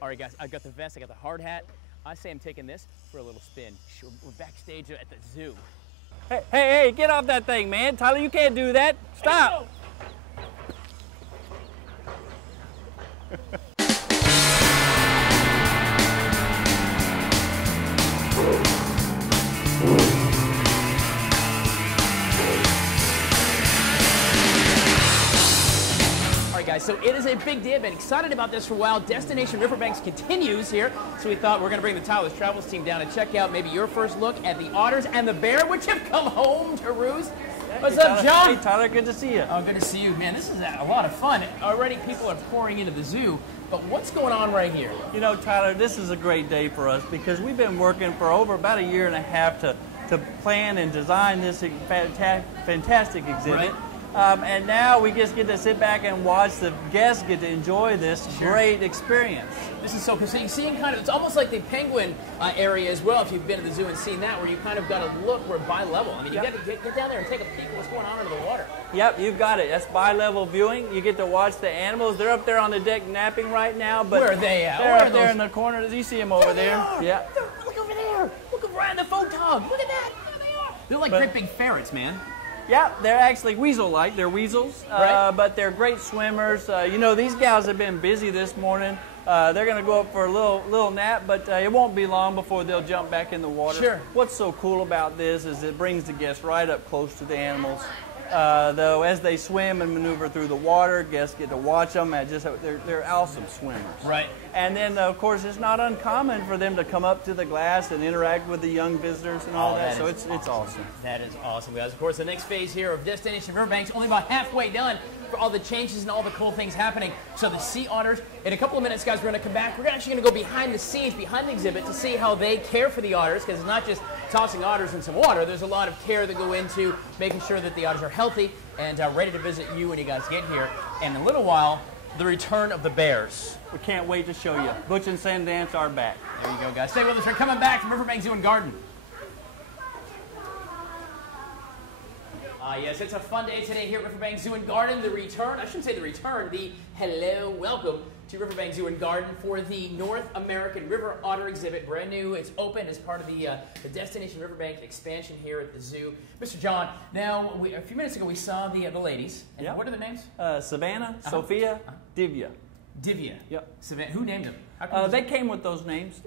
All right, guys, I got the vest, I got the hard hat. I say I'm taking this for a little spin. We're backstage at the zoo. Hey, get off that thing, man. Tyler, you can't do that. Stop. Guys, so it is a big day. I've been excited about this for a while. Destination Riverbanks continues here, so we thought we're going to bring the Tyler's Travels team down and check out maybe your first look at the otters and the bear, which have come home to roost. What's up, John? Hey, Tyler, good to see you. Oh, good to see you. Man, this is a lot of fun. Already people are pouring into the zoo, but what's going on right here? You know, Tyler, this is a great day for us because we've been working for over about a year and a half to plan and design this fantastic exhibit. Right. And now we just get to sit back and watch the guests get to enjoy this great experience. This is so cool. So you're seeing kind of, it's almost like the penguin area as well, if you've been to the zoo and seen that, where you kind of got to look, we're bi-level. I mean, you got to get down there and take a peek at what's going on under the water. Yep, you've got it. That's bi-level viewing. You get to watch the animals. They're up there on the deck napping right now. But where are they at? They're up there in the corner. You see them over there. Yeah. Look over there. Look right in the photog. Look at that. There they are. They're like great big ferrets, man. Yeah, they're actually weasel-like. They're weasels, right. But they're great swimmers. You know, these gals have been busy this morning. They're going to go up for a little nap, but it won't be long before they'll jump back in the water. Sure. What's so cool about this is it brings the guests right up close to the animals. Though as they swim and maneuver through the water, guests get to watch them. And they're awesome swimmers. Right. And then, of course, it's not uncommon for them to come up to the glass and interact with the young visitors and all that. So it's awesome. That is awesome, guys. Of course, the next phase here of Destination Riverbanks only about halfway done for all the changes and all the cool things happening. So the sea otters, in a couple of minutes, guys, we're going to come back. We're actually going to go behind the scenes, behind the exhibit, to see how they care for the otters, because it's not just tossing otters in some water. There's a lot of care that go into making sure that the otters are healthy and ready to visit you when you guys get here. And in a little while, the return of the bears. We can't wait to show you. Butch and Sundance are back. There you go, guys. Stay with us. We're coming back from Riverbanks Zoo and Garden. Yes, it's a fun day today here at Riverbanks Zoo and Garden. The return, I shouldn't say the return, the hello, welcome to Riverbanks Zoo and Garden for the North American River Otter exhibit. Brand new, it's open as part of the Destination Riverbanks expansion here at the zoo. Mr. John, now, a few minutes ago we saw the ladies. And yep. What are their names? Savannah, Sophia, Divya. Divya. Yep. Savannah. Who named them? They came with those names.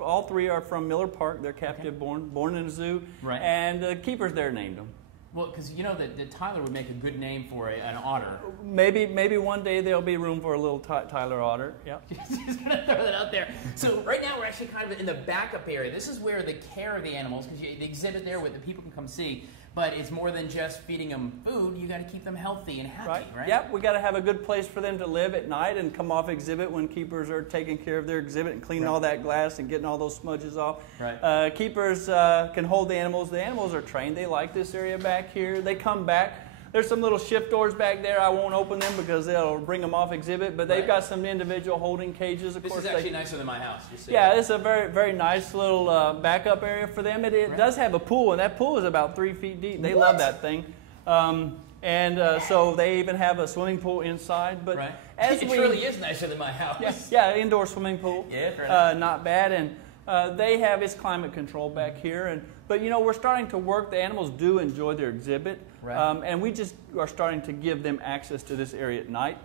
All three are from Miller Park. They're captive born in a zoo. Right. And the keepers there named them. Well, because you know that Tyler would make a good name for an otter. Maybe one day there'll be room for a little Tyler otter. Yeah. Just gonna throw that out there. So right now we're actually kind of in the backup area. This is where the care of the animals, because the exhibit there with the people can come see. But it's more than just feeding them food. You got to keep them healthy and happy, right? Yep. We got to have a good place for them to live at night and come off exhibit when keepers are taking care of their exhibit and cleaning all that glass and getting all those smudges off. Right. Keepers can hold the animals. The animals are trained. They like this area back here. They come back. There's some little shift doors back there. I won't open them because they'll bring them off exhibit, but they've got some individual holding cages. Of course, this is actually nicer than my house. Yeah, it's a very, very nice little backup area for them. It does have a pool, and that pool is about 3 feet deep. They love that thing. So they even have a swimming pool inside. But it really is nicer than my house. Yeah, indoor swimming pool. Yeah, right. Not bad. And they have its climate control back here. But, you know, we're starting to work. The animals do enjoy their exhibit. Right. And we just are starting to give them access to this area at night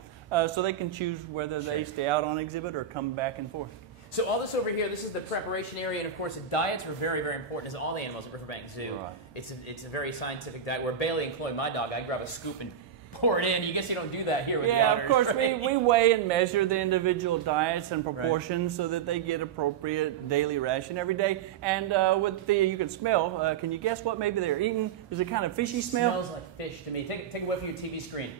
so they can choose whether they stay out on exhibit or come back and forth. So all this over here, this is the preparation area, and of course the diets are very, very important, as all the animals at Riverbanks Zoo. Right. It's a very scientific diet. Where Bailey and Chloe, my dog, I grab a scoop and pour it in. You guess you don't do that here with the otters. Yeah, of course, right? we weigh and measure the individual diets and proportions so that they get appropriate daily ration every day. And you can smell. Can you guess what maybe they're eating? Is it kind of fishy smell? Smells like fish to me. Take a whiff of your TV screen.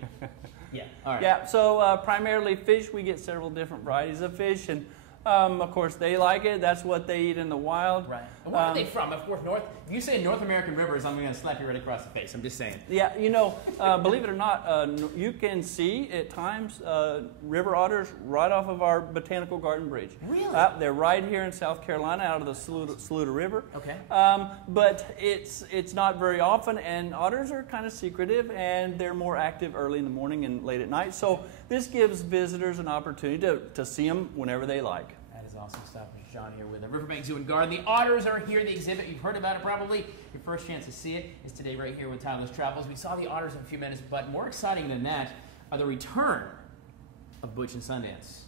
Yeah. All right. Yeah. So primarily fish. We get several different varieties of fish, and Of course, they like it. That's what they eat in the wild. Right. And where are they from? Of course, if you say North American rivers, I'm going to slap you right across the face. I'm just saying. Yeah, you know, believe it or not, you can see at times river otters right off of our botanical garden bridge. Really? They're right here in South Carolina, out of the Saluda River. Okay. But it's not very often, and otters are kind of secretive, and they're more active early in the morning and late at night. So this gives visitors an opportunity to see them whenever they like. That is awesome stuff. There's John here with the Riverbanks Zoo and Garden. The otters are here, the exhibit. You've heard about it probably. Your first chance to see it is today right here with Tyler's Travels. We saw the otters in a few minutes, but more exciting than that are the return of Butch and Sundance.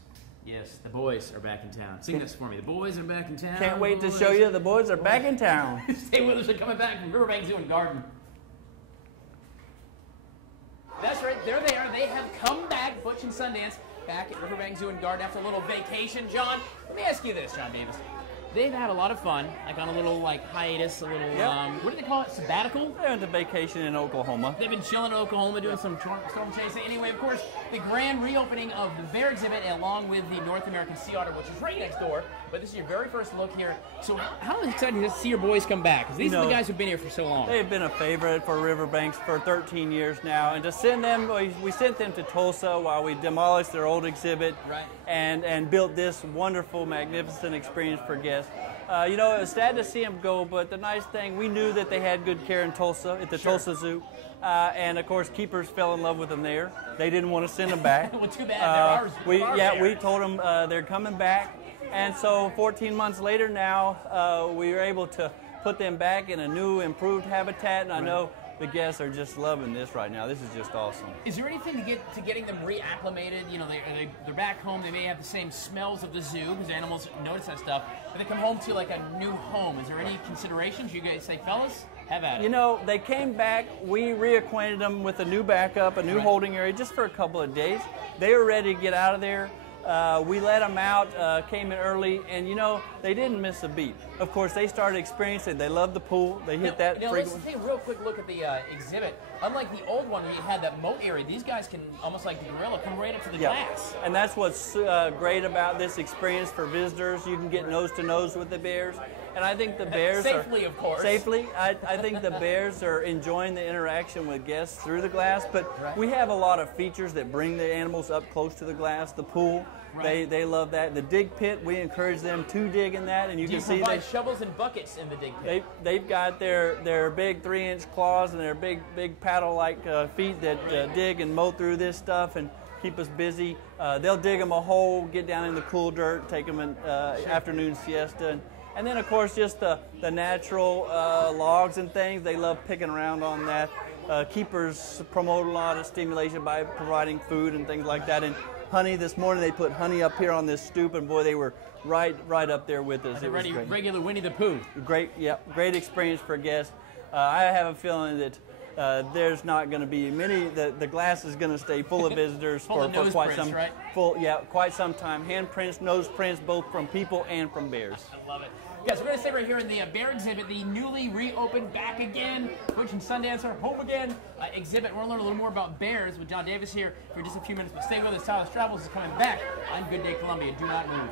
Yes, the boys are back in town. Sing this for me. The boys are back in town. Can't wait to show you. The boys are back in town. Stay with us. They're coming back from Riverbanks Zoo and Garden. That's right. There they are. They have come back, Butch and Sundance, back at Riverbanks Zoo and Garden after a little vacation. John, let me ask you this, John Davis. They've had a lot of fun, like on a little hiatus, a little, what do they call it, sabbatical? They went to vacation in Oklahoma. They've been chilling in Oklahoma, doing some storm chasing. Anyway, of course, the grand reopening of the bear exhibit along with the North American sea otter, which is right next door. But this is your very first look here. So how exciting is it to see your boys come back? Because these are the guys who've been here for so long. They've been a favorite for Riverbanks for 13 years now. And to send them, we sent them to Tulsa while we demolished their old exhibit and built this wonderful, magnificent experience for guests. You know, it was sad to see them go, but the nice thing, we knew that they had good care in Tulsa, at the Tulsa Zoo. And, of course, keepers fell in love with them there. They didn't want to send them back. Well, too bad. We told them they're coming back. And so 14 months later now, we were able to put them back in a new, improved habitat. And I know the guests are just loving this right now. This is just awesome. Is there anything to getting them reacclimated? You know, they're back home. They may have the same smells of the zoo because animals notice that stuff. But they come home to like a new home. Is there any considerations? You guys say, fellas, have at it. You know, they came back. We reacquainted them with a new backup, a new holding area, just for a couple of days. They were ready to get out of there. We let them out, came in early, and you know, they didn't miss a beat. Of course, they started experiencing, they loved the pool, they hit that frequently. Let's take a real quick look at the exhibit. Unlike the old one where you had that moat area, these guys can, almost like the gorilla, come right up to the glass. And that's what's great about this experience for visitors. You can get nose to nose with the bears. And I think the bears safely, of course. Safely. I think the bears are enjoying the interaction with guests through the glass, but we have a lot of features that bring the animals up close to the glass, the pool. They love that. The dig pit, we encourage them to dig in that, and you can see provide shovels and buckets in the dig pit. They've got their big 3-inch claws and their big paddle-like feet that dig and mow through this stuff and keep us busy. They'll dig them a hole, get down in the cool dirt, take them an afternoon siesta. And then, of course, just the natural logs and things. They love picking around on that. Keepers promote a lot of stimulation by providing food and things like that. And honey, this morning they put honey up here on this stoop, and boy, they were right up there with us. It was great. Regular Winnie the Pooh. Great experience for guests. I have a feeling that there's not going to be many. The glass is going to stay full of visitors for quite some quite some time. Handprints, nose prints, both from people and from bears. I love it. Yes, we're going to stay right here in the bear exhibit, the newly reopened, back again, Butch and Sundance are home again exhibit. We're going to learn a little more about bears with John Davis here for just a few minutes. But stay with us. Tyler's Travels is coming back on Good Day Columbia. Do not move.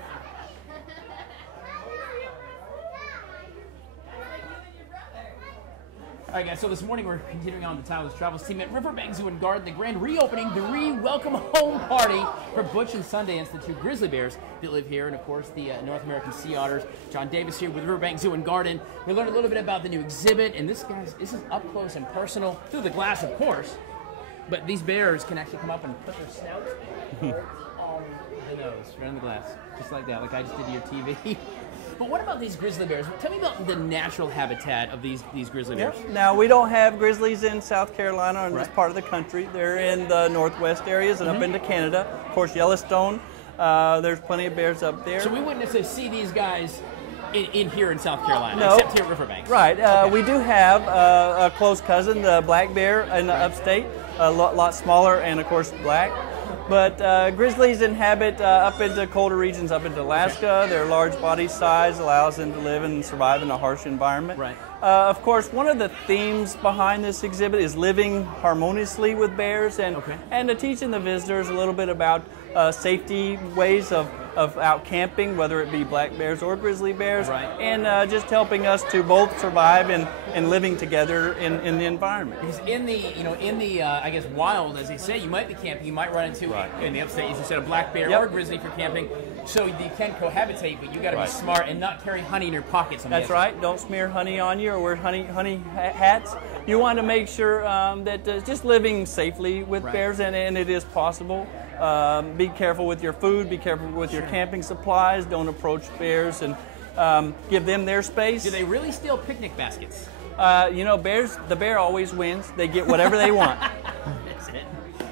All right, guys, so this morning we're continuing on the Tyler's Travels team at Riverbanks Zoo and Garden, the grand reopening, the re-welcome home party for Butch and Sundance, the two grizzly bears that live here, and of course the North American sea otters. John Davis here with Riverbanks Zoo and Garden. We learned a little bit about the new exhibit, and this is up close and personal, through the glass, of course, but these bears can actually come up and put their snouts on the nose, right on the glass, just like that, like I just did to your TV. But what about these grizzly bears? Tell me about the natural habitat of these grizzly bears. Now, we don't have grizzlies in South Carolina or in this part of the country. They're in the northwest areas and up into Canada. Of course, Yellowstone, there's plenty of bears up there. So we wouldn't necessarily see these guys in here in South Carolina, except here at Riverbanks. Right. Okay. We do have a close cousin, the black bear in the upstate, a lot smaller and, of course, black. But grizzlies inhabit up into colder regions, up into Alaska. Their large body size allows them to live and survive in a harsh environment. Right. Of course, one of the themes behind this exhibit is living harmoniously with bears and teaching the visitors a little bit about safety ways of of out camping, whether it be black bears or grizzly bears, Right. and just helping us to both survive and living together in the environment. Because in the I guess wild, as they say, you might be camping, you might run into in the upstate, as you said, a black bear or a grizzly for camping. So you can cohabitate, but you got to be smart and not carry honey in your pockets. That's right. Don't smear honey on you or wear honey hats. You want to make sure that just living safely with bears, and it is possible. Be careful with your food. Be careful with your camping supplies. Don't approach bears, and give them their space. Do they really steal picnic baskets? Bears. The bear always wins. They get whatever they want. That's it.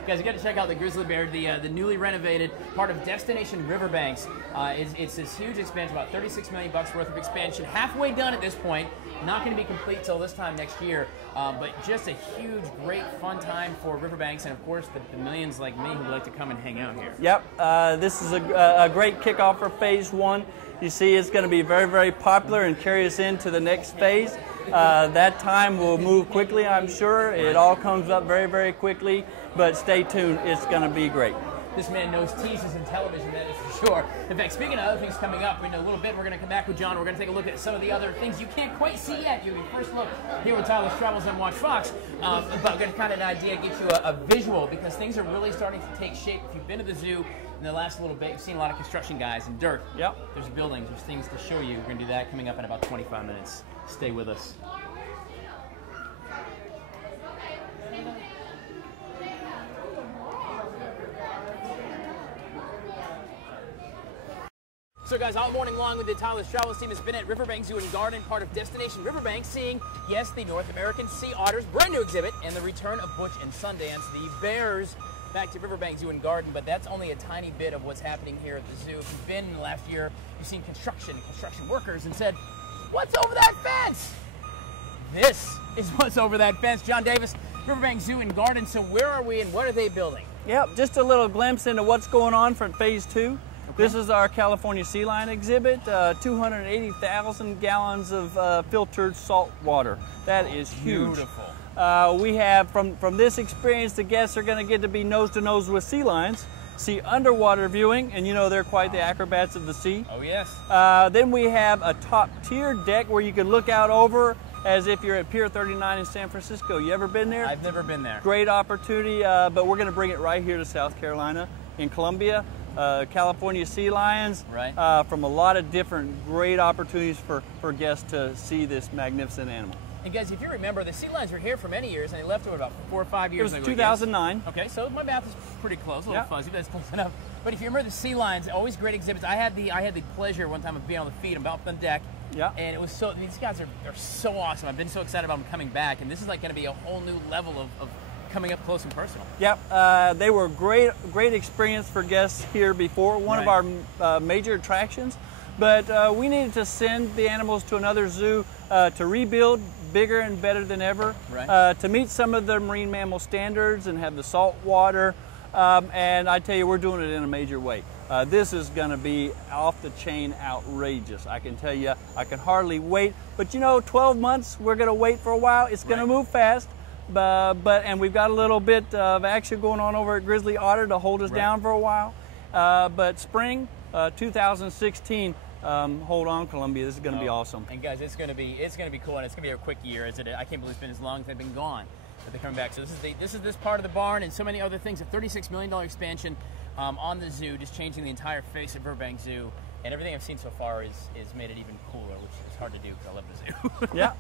Guys, you got to check out the grizzly bear, the newly renovated part of Destination Riverbanks. It's this huge expansion, about $36 million worth of expansion, halfway done at this point. Not going to be complete till this time next year, but just a huge, great, fun time for Riverbanks, and of course the millions like me who like to come and hang out here. Yep, this is a great kickoff for Phase 1. You see, it's going to be very, very popular and carry us into the next phase. That time will move quickly, I'm sure. It all comes up very, very quickly, but stay tuned. It's going to be great. This man knows teases and television, that is for sure. In fact, speaking of other things coming up, in a little bit we're going to come back with John. We're going to take a look at some of the other things you can't quite see yet. You can first look here with Tyler's Travels on WACH Fox, but we're going to kind of an idea, get you a visual, because things are really starting to take shape. If you've been to the zoo in the last little bit, you've seen a lot of construction guys and dirt. Yep. There's buildings, there's things to show you. We're going to do that coming up in about 25 minutes. Stay with us. So guys, all morning long with the Tyler's Travels team has been at Riverbanks Zoo and Garden, part of Destination Riverbanks, seeing, yes, the North American sea otters, brand new exhibit, and the return of Butch and Sundance, the bears, back to Riverbanks Zoo and Garden. But that's only a tiny bit of what's happening here at the zoo. If you've been last year, you've seen construction workers, and said, what's over that fence? This is what's over that fence. John Davis, Riverbanks Zoo and Garden. So where are we and what are they building? Yep, just a little glimpse into what's going on for Phase 2. Okay. This is our California sea lion exhibit, 280,000 gallons of filtered salt water. That is huge. Beautiful. We have, from this experience, the guests are going to get to be nose to nose with sea lions, see underwater viewing, and you know they're quite the acrobats of the sea. Oh yes. Then we have a top tier deck where you can look out over as if you're at Pier 39 in San Francisco. You ever been there? I've never been there. Great opportunity, but we're going to bring it right here to South Carolina in Columbia. California sea lions, right. From a lot of different great opportunities for guests to see this magnificent animal. And guys, if you remember, the sea lions were here for many years, and they left over about 4 or 5 years ago. ago. It was 2009. Okay, so my math is pretty close, a little fuzzy, but it's close enough. But if you remember the sea lions, always great exhibits. I had the pleasure one time of being on the feed, I'm up on deck. Yeah. And it was so, these guys are so awesome. I've been so excited about them coming back, and this is like going to be a whole new level of coming up close and personal. Yep, they were great experience for guests here before, one of our major attractions. But we needed to send the animals to another zoo to rebuild bigger and better than ever, to meet some of the marine mammal standards and have the salt water. And I tell you, we're doing it in a major way. This is going to be off the chain outrageous. I can tell you, I can hardly wait. But you know, 12 months, we're going to wait for a while. It's going to move fast. And we've got a little bit of action going on over at Grizzly Otter to hold us down for a while. But spring 2016, hold on, Columbia. This is going to be awesome. And guys, it's going to be cool, and it's going to be a quick year. I can't believe it's been as long as they've been gone, but they're coming back. So this is this part of the barn and so many other things. A $36 million expansion on the zoo, just changing the entire face of Riverbanks Zoo. And everything I've seen so far is made it even cooler, which is hard to do because I love the zoo. Yeah.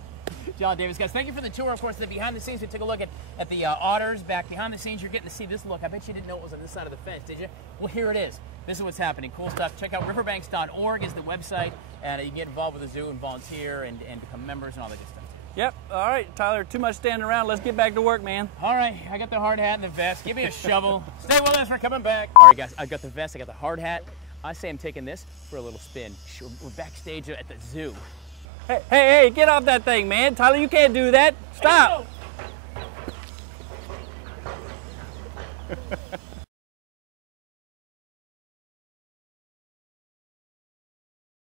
John Davis, guys, thank you for the tour. Of course, the behind the scenes, we took a look at the otters back behind the scenes. You're getting to see this look. I bet you didn't know it was on this side of the fence, did you? Well, here it is. This is what's happening. Cool stuff. Check out riverbanks.org is the website, and you can get involved with the zoo and volunteer and become members and all that good stuff. Yep. All right, Tyler, too much standing around. Let's get back to work, man. All right, I got the hard hat and the vest. Give me a shovel. Stay with us. We're coming back. All right, guys, I got the vest. I got the hard hat. I say I'm taking this for a little spin. We're backstage at the zoo. Hey, get off that thing, man. Tyler, you can't do that. Stop. Hey,